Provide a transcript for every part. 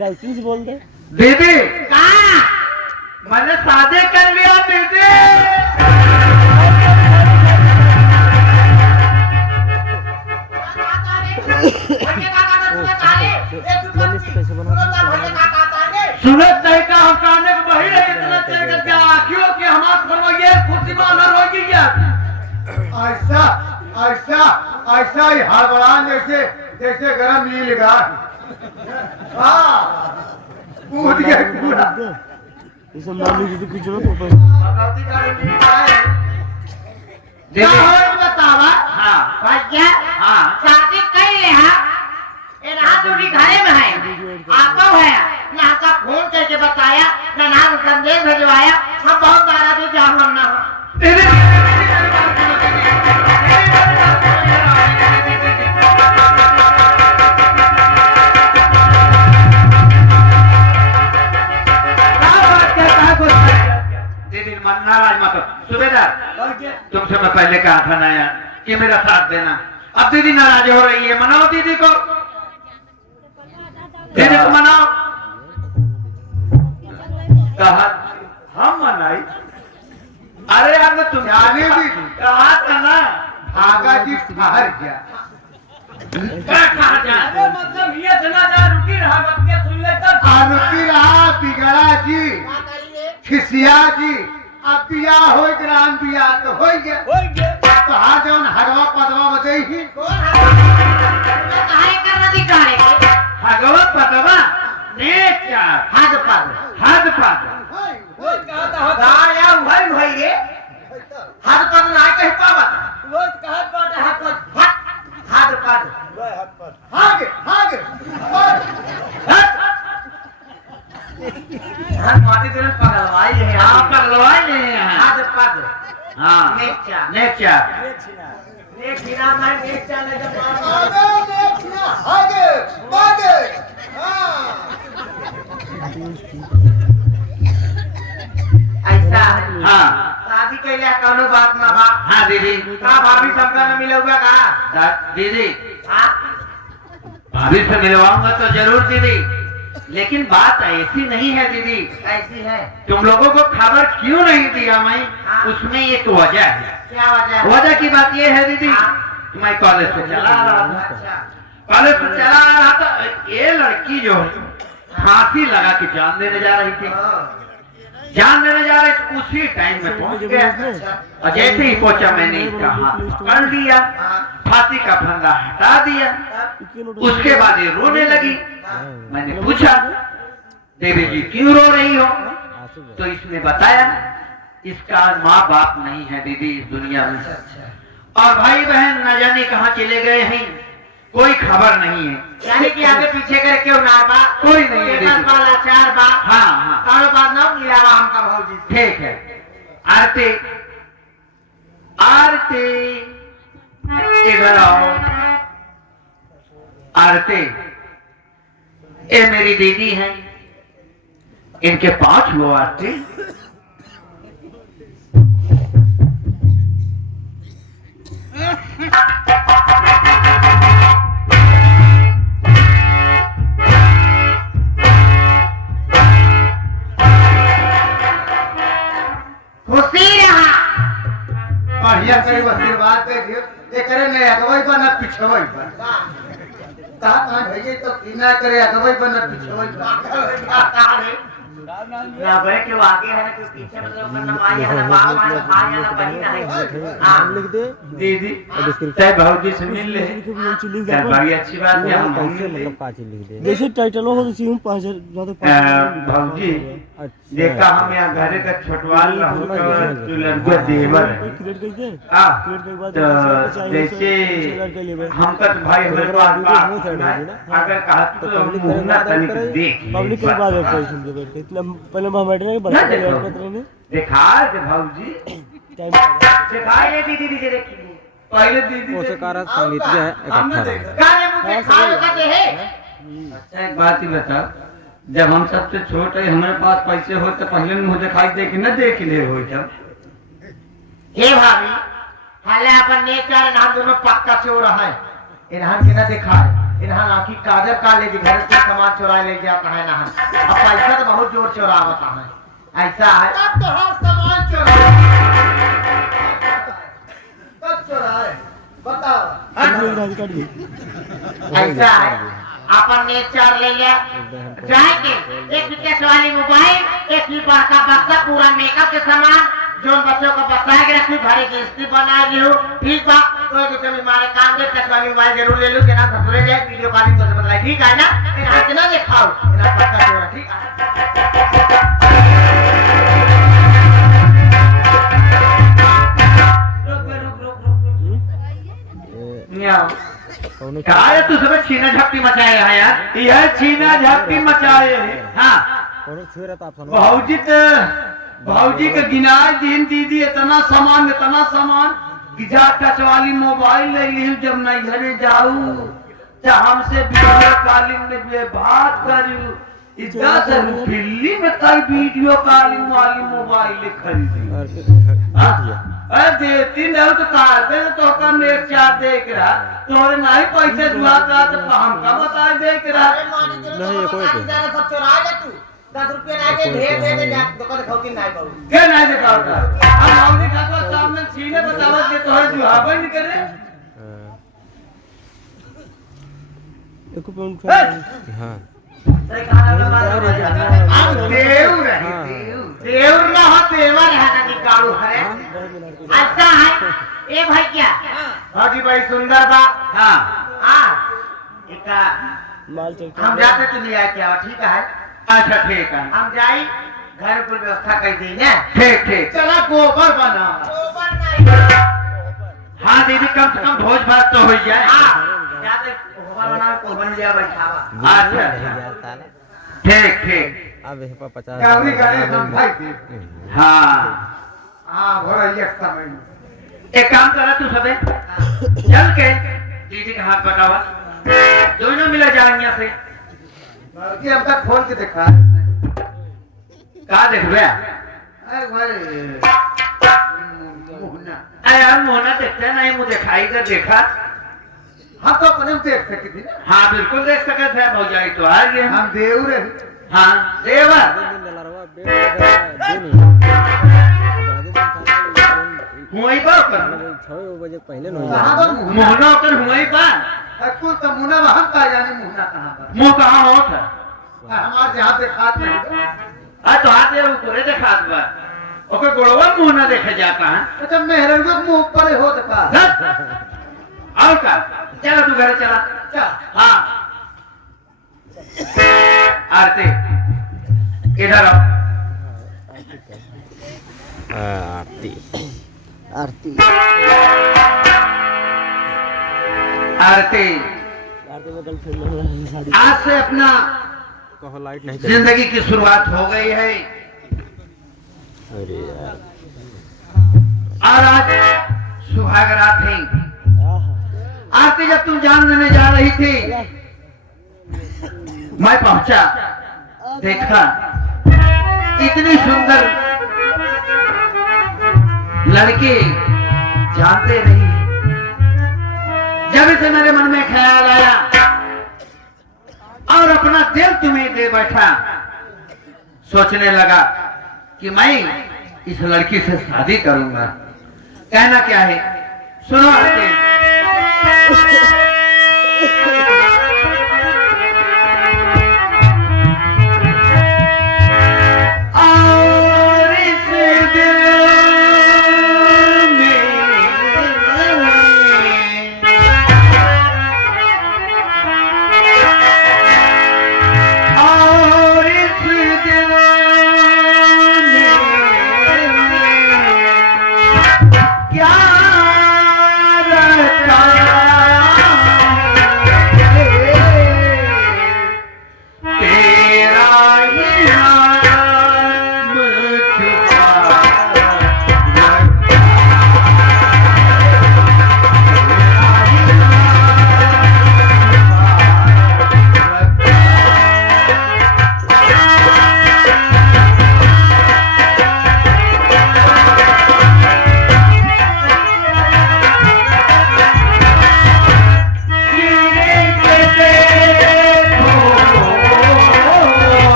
गलती से बोल दे। दीदी मैंने शादी कर लिया दीदी। सुनत नहीं का हम काने को बही रही इतना तेरे का क्या आखियों के हमारे फरमाइए खुशी माना रोगी क्या ऐसा ऐसा ऐसा ही हड़बड़ान जैसे जैसे गरम नील गा हाँ कूद गया पूरा ये सब नाली दीदी कुछ ना तो भगवती का नील है दीदी बतावा हाँ भैया हाँ शादी कर ले हा ये रात उठी घरे में है आता है ना का फोन करके बताया ना नाम संदेश भिजवाया हम बहुत नाराज हो जा हम ना दीदी दीदी नाराज मत हो। सुबेदार तुमसे मैं पहले कहा था ना यार कि मेरा साथ देना। अब दीदी नाराज हो रही है, मनाओ दीदी को, दीदी को मनाओ। कहा हम मनाई? अरे यार मैं तुम जाने भी दी। कहा था ना भागा जी ठहर गया मतलब ये सुना जा रुकी रहा बतिया सुन ले तब आरुकी रहा बिगड़ा जी खिसिया जी अब बिया हो ग्राम बिया तो हो गया कहा जौन हरवा पदवा बदई ही काहे करना दिखाए भगवत पदवा नेचा हद पद हद पद गाया भाई भाई रे हद पद ना कह पावत रोज कहत बाटे हद पद हद पद हागे हागे हद माटी दिन पगलवाई है हाँ पगलवाई नहीं है हद पद हाँ नेचा नेचा नेक बिना मैं नेचा ले जा हागे हागे हाँ ऐसा हाँ शादी के लिए कौनो बात ना बा हाँ दीदी का भाभी सबका न मिले हुआ का दीदी हाँ भाभी से मिलवाऊंगा तो जरूर दीदी, लेकिन बात ऐसी नहीं है दीदी। ऐसी है तुम लोगों को खबर क्यों नहीं दिया मैं, उसमें एक वजह है। क्या वजह वजह की बात यह है दीदी, हाँ। मैं कॉलेज से चला आ रहा था, अच्छा कॉलेज से चला आ रहा था, ये लड़की जो है फांसी लगा के जान देने जा रही थी, जान देने जा रहे थे। उसी टाइम में पहुंच गया और जैसे ही पहुंचा मैंने इसका हाथ पकड़ लिया, फांसी का फंदा हटा दिया। उसके बाद ये रोने लगी। मैंने पूछा देवी जी क्यों रो रही हो, तो इसने बताया इसका माँ बाप नहीं है दीदी इस दुनिया में, और भाई बहन न जाने कहाँ चले गए हैं, कोई खबर नहीं है। यानी कि आगे पीछे कर क्यों ना बा कोई नहीं है दीदी। वाला चार बा हाँ हाँ कौनो बात ना मिलावा हमका भौजी से ठीक है। आरती आरती इधर आओ। आरती ये मेरी दीदी है, इनके 5 वो आरती। खुशी रहा बढ़िया करे आशीर्वाद दे दियो एकरे में अगवई बन पिछवई बन कहा भैया तो पीना करे अगवई बन पिछवई बन ना बड़े के आगे है ना के पीछे मतलब करना माई है ना बाप है ना भाई है ना बहन है हां लिख दे दीदी चाहे भाजी से मिल ले, क्या बड़ी अच्छी बात है। हम कैसे मतलब पांच लिख दे जैसे टाइटल हो तो सीम 5000 भाजी देखा हम यहाँ घरे का छोटवाल रहूं तो तू लड़का देवर है। क्रिएट कर दे हाँ, क्रिएट के बाद तो जैसे हम का भाई हमारे पास अगर कहा तो मुंह ना तनिक देख पब्लिक के बाद ऑपरेशन के बैठ के इतना पहले हम बैठ रहे बस रहे देखा के भाजी टाइम देखा ये दीदी दीदी देखी पहले दीदी उसे कारण संगीत है इकट्ठा रहा कारे मुंह खाओ का दे है अच्छा एक बात ही बता, जब हम सबसे छोटे हमारे पास पैसे हो तो पहले मुझे दिखाई दे कि न देख ले हो जब हे भाभी हाले अपन ने चार ना दोनों पक्का से हो रहा है इन्हां के ना दिखाए इन्हां आखी काजर का ले घर से सामान चुरा ले जाता है ना अब पैसा तो बहुत जोर चुरावता है ऐसा है तब तो हर सामान चुरा कब चुराए बताओ ऐसा है अपन ने चार ले लिया जाएंगे एक विकेट वाली मोबाइल एक ही बड़का बक्सा पूरा मेकअप के सामान जो बच्चों को बताया गया कि भारी की स्थिति बना लियो ठीक बा तो जो कभी हमारे काम के टचवाली मोबाइल जरूर ले लो के ना ससुरे जाए वीडियो कॉलिंग तो बताइए ठीक है ना इन हाथ ना दिखाओ इन पक्का जोड़ा ठीक है क्या है तू सब छीना झपटी मचाए है यार यह छीना झपटी मचाए हाँ भाऊजी का गिनाए दिन दीदी इतना सामान कि जा टच वाली मोबाइल ले ली जब नहीं जाऊ तो हमसे वीडियो कॉलिंग में बात करूँ इधर से दिल्ली में कई वीडियो कॉलिंग वाली मोबाइल खरीदी देती नहीं तो कहते तो नेट चार देख रहा तोरे नहीं पैसे दुआ का तो हमका बता देख रहा नहीं कोई सब चुरा ले तू 10 रुपए ना के ढेर दे दे जा दुकान खौती नहीं पाऊ क्या नहीं दिखाता हम मामले का तो सामने छीने बतावत के तोरे जुहाबे नहीं करे देखो पॉइंट हां देव ना हो देवर है ना निकालू है अच्छा है ए भाई क्या हाजी भाई सुंदर बा हाँ हां एक माल चलता हम जाते तो लिया क्या ठीक है अच्छा ठीक है हम जाई घर पर व्यवस्था कर दी ना ठीक ठीक चला गोबर बना गोबर नहीं हाँ दीदी कम से कम भोज भात तो हो जाए हां जाते गोबर बना को बन लिया बैठावा अच्छा ठीक ठीक अब 50 कावरी गाड़ी हम भाई थी हाँ हां भोरा एक समय एक काम करा तू सबे चल के दीदी का हाथ बटावा दोनों मिला जाएंगे यहाँ से ये अब तक खोल के देखा कहा देख रहे अरे भाई मोहना अरे यार मोहना देखते हैं नहीं मुझे दिखाई कर देखा हम तो अपने में देख सकते थे ना हाँ बिल्कुल देख सकते थे भौजाई तो आ गए हम देव रहे हाँ देवर हुई बा पर 6 बजे पहले कहाँ पर मोहना मोहना कर हुई बा कुल तो मुना हम का जाने मोहना कहाँ पर मुंह कहाँ होता हमारे यहाँ पे खाद नहीं आ तो हाथ ये ऊपर देखा बा ओके गोड़वा मोहना देखे जाता है अच्छा मेहरन को मुंह पर हो सका और का चला तू घर चला क्या हाँ आरती इधर आओ आरती आरती आरती आरती में गर्लफ्रेंड शादी आज से अपना कहो लाइट नहीं जिंदगी की शुरुआत हो गई है अरे यार और आज सुहाग रात है आहा आरती जब तुम जान देने जा रही थी मैं पहुंचा देखा इतनी सुंदर लड़की जानते नहीं जब से मेरे मन में ख्याल आया और अपना दिल तुम्हें दे बैठा सोचने लगा कि मैं इस लड़की से शादी करूंगा कहना क्या है सुनो आरती क्या रखा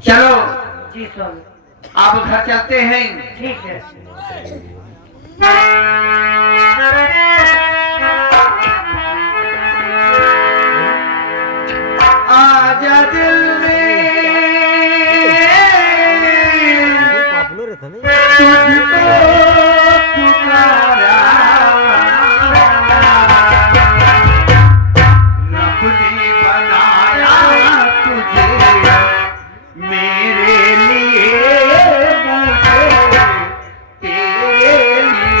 चलो जी स्वामी। आप घर चलते हैं। ठीक है। आजा दिल में पॉपुलर था नहीं तुझको पुकारा, रब ने बनाया तुझे मेरे लिए, मुझे तेरे लिए।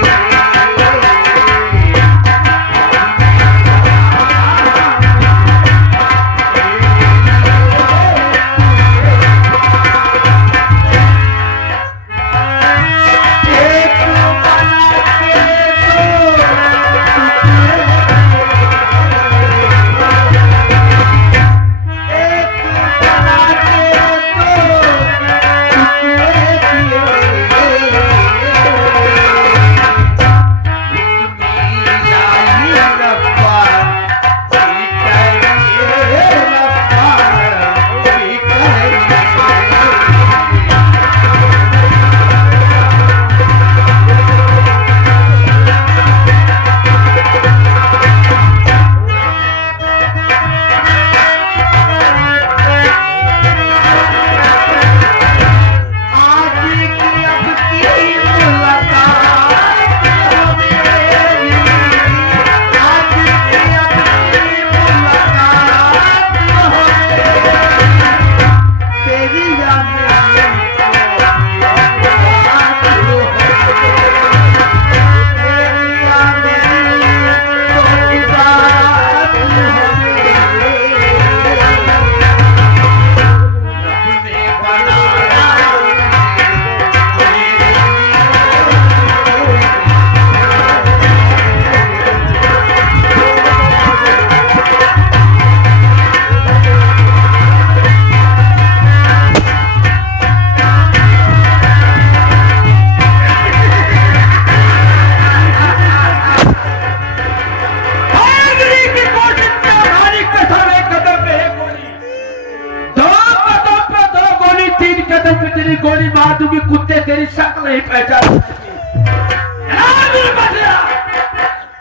तेरी गोली मार दूंगी, कुत्ते तेरी शक्ल नहीं पहचान।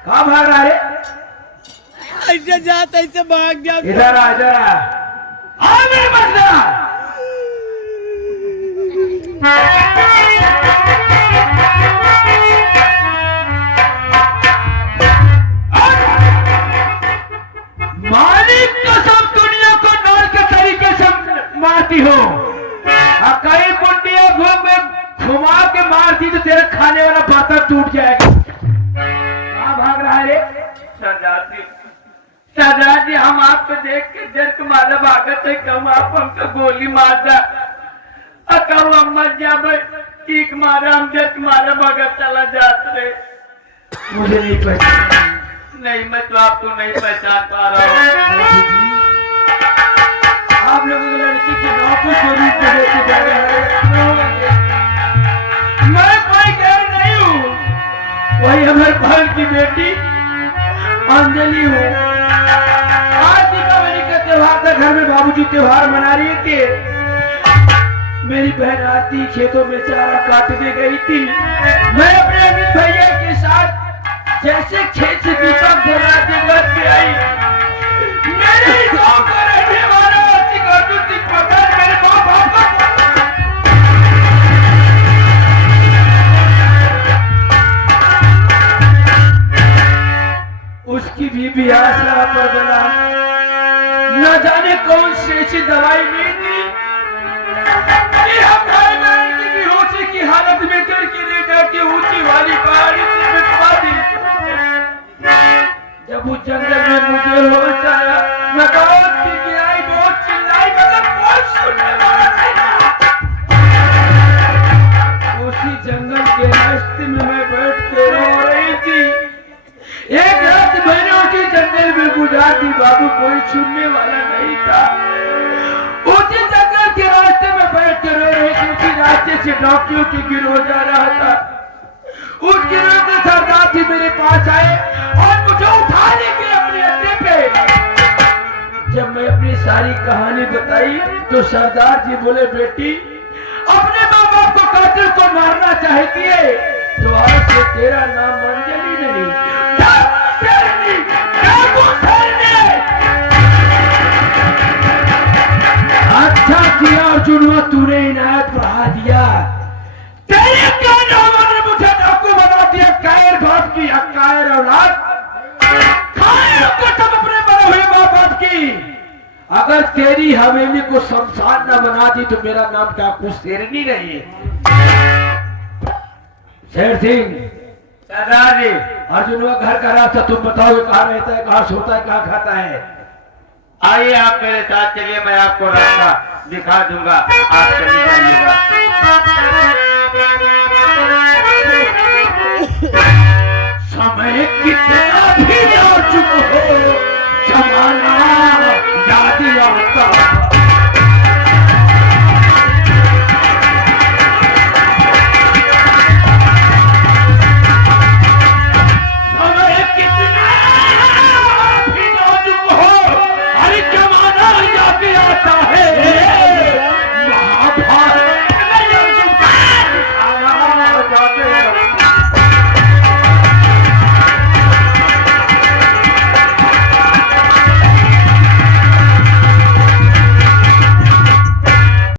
कहाँ भाग रहा है? ऐसे जाता ऐसे भाग गया। इधर आ, इधर आ मेरे पास जरा। मालिक कसम दुनिया को नौल के तरीके से मारती हो, कई मुंडिया घुमा के मारती तो तेरे खाने वाला बातर टूट जाएगा। कहाँ भाग रहा है रे? सरदार जी हम आपको देख के जर्क मारा भागत है, कहूँ आप हमको गोली मारता, कहूँ हम मर जा भाई, चीख मारा हम जर्क मारा भागत चला जाते रहे। मुझे नहीं पहचान, नहीं मैं तो आपको नहीं पहचान पा रहा हूँ। आप लोगों की लड़की की वापस चोरी को लेके जा रहे हैं। मैं कोई गैर नहीं हूँ, वही हमारे बहन की बेटी अंजलि हूँ। आज दीपावली का त्योहार था, घर में बाबूजी त्योहार मना रही थे। मेरी बहन आरती खेतों में चारा काटने गई थी। मैं अपने अमित भैया के साथ जैसे खेत से दीपक जलाते घर पे आई, मेरे ही गांव का रहने वाला मेरे माँ बाप उसकी भी आसरा पर बना, न न जाने कौन सी ऐसी दवाई ली थी कि हम घर में की बेहोशी की हालत में करके ले जाके ऊंची वाली पहाड़ी से बिठवा दी। जब उस जंगल में मुझे होश आया, मैं बहुत चिल्लाई, बहुत चिल्लाई, मगर कोई सुनने वाला नहीं था। उसी जंगल के रास्ते में मैं बैठ के रो रही थी। एक रात मैंने उसी जंगल में गुजार दी बाबू, कोई सुनने वाला नहीं था। उसी जंगल के रास्ते में बैठ के रो रही थी। उसी रास्ते से डॉक्टरों की गिरोह जा रहा था। उस गिरोह के सरदार जी मेरे पास आए और मुझे उठा लेके अपने अड्डे पे। जब मैं अपनी सारी कहानी बताई तो सरदार जी बोले, बेटी अपने माँ बाप को कातिल को मारना चाहती है तो आज से तेरा नाम अंजलि नहीं, अच्छा किया अर्जुन, तूने इनायत बढ़ा दिया। तेरे कानों ने मुझे डाकू बना दिया। कायर बाप की कायर औलाद, खाए कसम अपने बड़े हुए माँ बाप की। अगर तेरी हवेली को शमशान न बना दी तो मेरा नाम डाकू शेरनी नहीं है। शेर सिंह, सरदार जी, अर्जुन वो घर का रास्ता तुम बताओ, कहाँ रहता है, कहाँ सोता है, कहाँ खाता है? आइए आप मेरे साथ चलिए, मैं आपको रास्ता दिखा दूंगा, आप चले जाइएगा। समय कितना भी आ चुका हो, जमाना याद आता